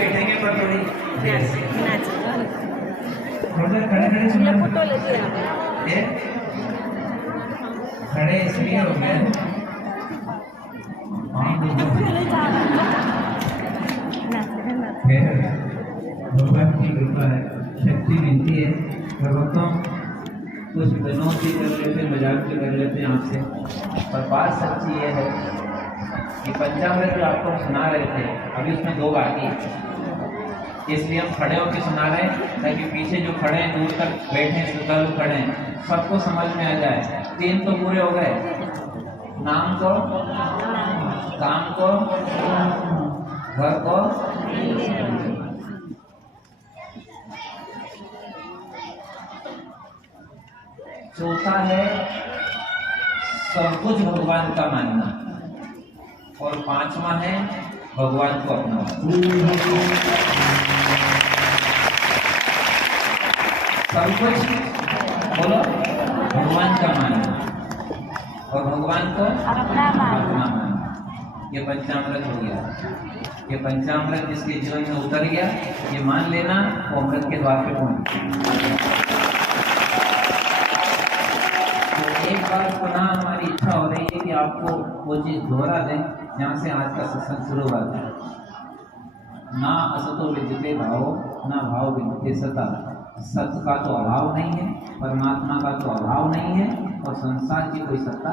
बैठेंगे पर थोड़ी देर से। थोड़ा खड़े खड़े सुना ये खड़े इसलिए हो गए भगवान की कृपा है, शक्ति मिलती है। भगवतों कुछ दिनों से कर लेते, मजाक भी कर लेते हैं आपसे, पर बात सच्ची ये है कि पंचामृत जो आपको सुना रहे थे अभी उसमें 2 बाकी है, इसलिए हम खड़े होकर सुना रहे हैं ताकि पीछे जो खड़े हैं दूर तक बैठे श्रद्धालु खड़े हैं सबको समझ में आ जाए। 3 तो पूरे हो गए, नाम को, काम को, घर को। चौथा है सब कुछ भगवान का मानना, और 5वां है भगवान को अपना। सब कुछ बोलो भगवान का मानना और भगवान को अपना मानना। ये पंचामृत हो गया। ये पंचामृत जिसके जीवन में उतर गया, ये मान लेना वो अमृत के द्वार पे पहुंच। एक बार पुनः हमारी इच्छा हो रही है कि आपको वो चीज दोहरा दें जहाँ से आज का सत्संग शुरू हुआ था। ना असतो विद्यते भाव, ना भाव विद्यते सता। सत्य का तो अभाव नहीं है, परमात्मा का तो अभाव नहीं है, और संसार की कोई सत्ता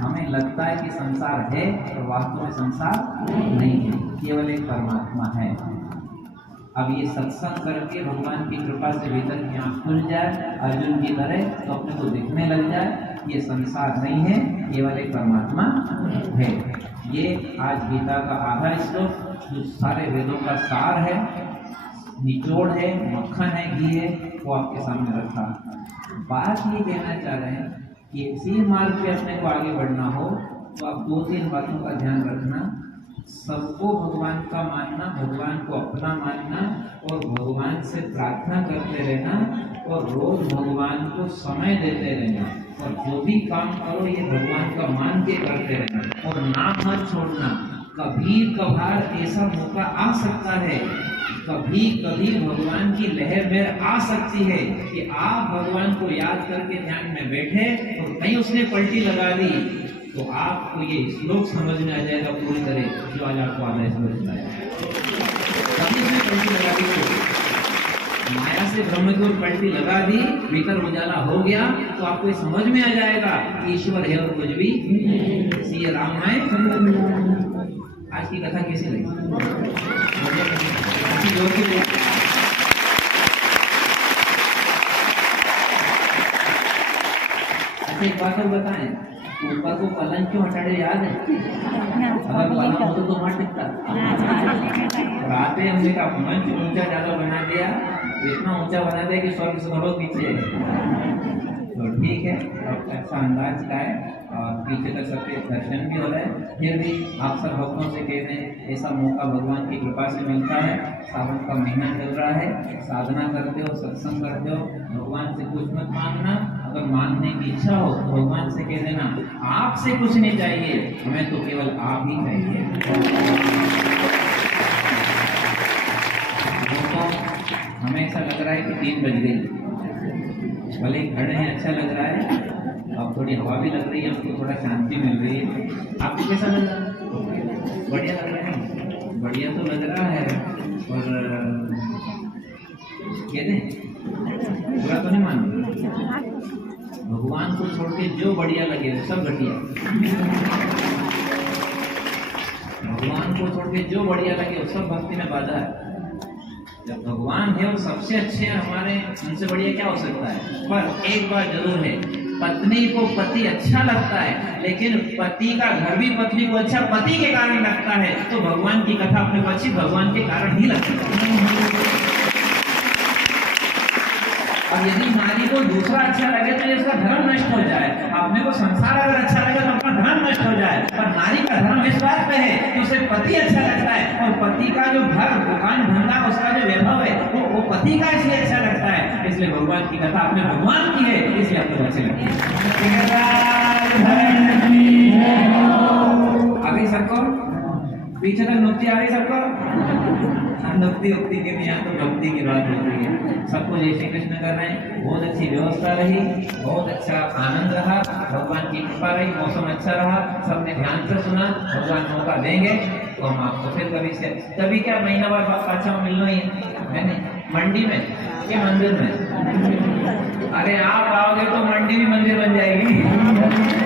हमें लगता है कि संसार है, और वास्तव में संसार नहीं है, केवल एक परमात्मा है। अब ये सत्संग करके भगवान की कृपा से भीतर की आँख खुल जाए अर्जुन की तरह, तो अपने को दिखने लग जाए ये संसार नहीं है, केवल एक परमात्मा है। ये आज गीता का आधा श्लोक जो सारे वेदों का सार है, निचोड़ है, मक्खन है, घी है, वो आपके सामने रखा। बात ये कहना चाह रहे हैं कि इसी मार्ग पे अपने को आगे बढ़ना हो तो आप 2-3 बातों का ध्यान रखना। सबको भगवान का मानना, भगवान को अपना मानना, और भगवान से प्रार्थना करते रहना, और रोज भगवान को समय देते रहना, और जो भी काम करो ये भगवान का मान के करते रहना, और नाम मत छोड़ना। कभी कभार ऐसा मौका आ सकता है, कभी कभी भगवान की लहर में आ सकती है कि आप भगवान को याद करके ध्यान में बैठे और कहीं उसने पलटी लगा दी, तो आपको ये श्लोक समझ में आ जाएगा पूरी तरह जो आज आपको आना समझ में आया। कभी उसने पलटी लगा दी, माया से ब्रह्म की ओर पलटी लगा दी, भीतर उजाला हो गया, तो आपको ये समझ में आ जाएगा कि ईश्वर है और कुछ भी नहीं। रामायण आज की कथा कैसी लगी? अच्छा एक बात और बताएं, ऊपर को पलंग क्यों हटा रहे याद है? अगर पलंग होता तो वहां टिकता। रात में हमने का मंच ऊंचा ज्यादा बना दिया, इतना ऊंचा बना दिया कि स्वर्ग से पीछे है। तो ठीक है, अच्छा अंदाज का है और पीछे तक सबके दर्शन भी हो रहे हैं। फिर भी आप सब भक्तों से कह दें, ऐसा मौका भगवान की कृपा से मिलता है। सावन का महीना चल रहा है, साधना करते हो, सत्संग करते हो, भगवान से कुछ मत मांगना। अगर मांगने की इच्छा हो तो भगवान से कह देना आपसे कुछ नहीं चाहिए, हमें तो केवल आप ही चाहिए। हमें ऐसा लग रहा है कि 3 बज गई, भले खड़े हैं अच्छा लग रहा है, अब थोड़ी हवा भी लग रही है, हमको थोड़ा शांति मिल रही है। आपको कैसा लग रहा है? बढ़िया लग रहा है? बढ़िया तो लग रहा है, और कहते पूरा तो नहीं मान, भगवान को छोड़ के जो बढ़िया लगे सब घटिया, भगवान को छोड़ के जो बढ़िया लगे सब भक्ति में बाधा है। जब भगवान है वो सबसे अच्छे हैं हमारे, उनसे बढ़िया क्या हो सकता है? पर एक बात जरूर है, पत्नी को पति अच्छा लगता है, लेकिन पति का घर भी पत्नी को अच्छा पति के कारण लगता है, तो भगवान की कथा अपने को अच्छी भगवान के कारण ही लगती है। और यदि नारी को दूसरा अच्छा लगे तो इसका धर्म नष्ट हो जाए, अपने को संसार अगर अच्छा लगे तो अपना धर्म नष्ट हो जाए। पर नारी का धर्म इस बात पे है कि उसे पति अच्छा लगता है, और पति का जो घर दुकान धंधा उसका जो वैभव है वो पति का इसलिए अच्छा लगता है। इसलिए भगवान की कथा अपने भगवान की है, इसलिए आपको अच्छी लगती है। आ गई सबको? पीछे तक नुक्ति आ रही सबको? भक्ति उक्ति के भी यहाँ तो भक्ति की बात होती है। सब कुछ जय श्री कृष्ण कर रहे हैं। बहुत अच्छी व्यवस्था रही, बहुत अच्छा आनंद रहा, भगवान की कृपा रही, मौसम अच्छा रहा, सबने ध्यान से सुना। भगवान मौका देंगे तो हम आपको फिर कभी से तभी क्या महीना बाद पाछा मिलना ही है नहीं, मंडी में के मंदिर में। अरे आप आओगे तो मंडी भी मंदिर बन जाएगी।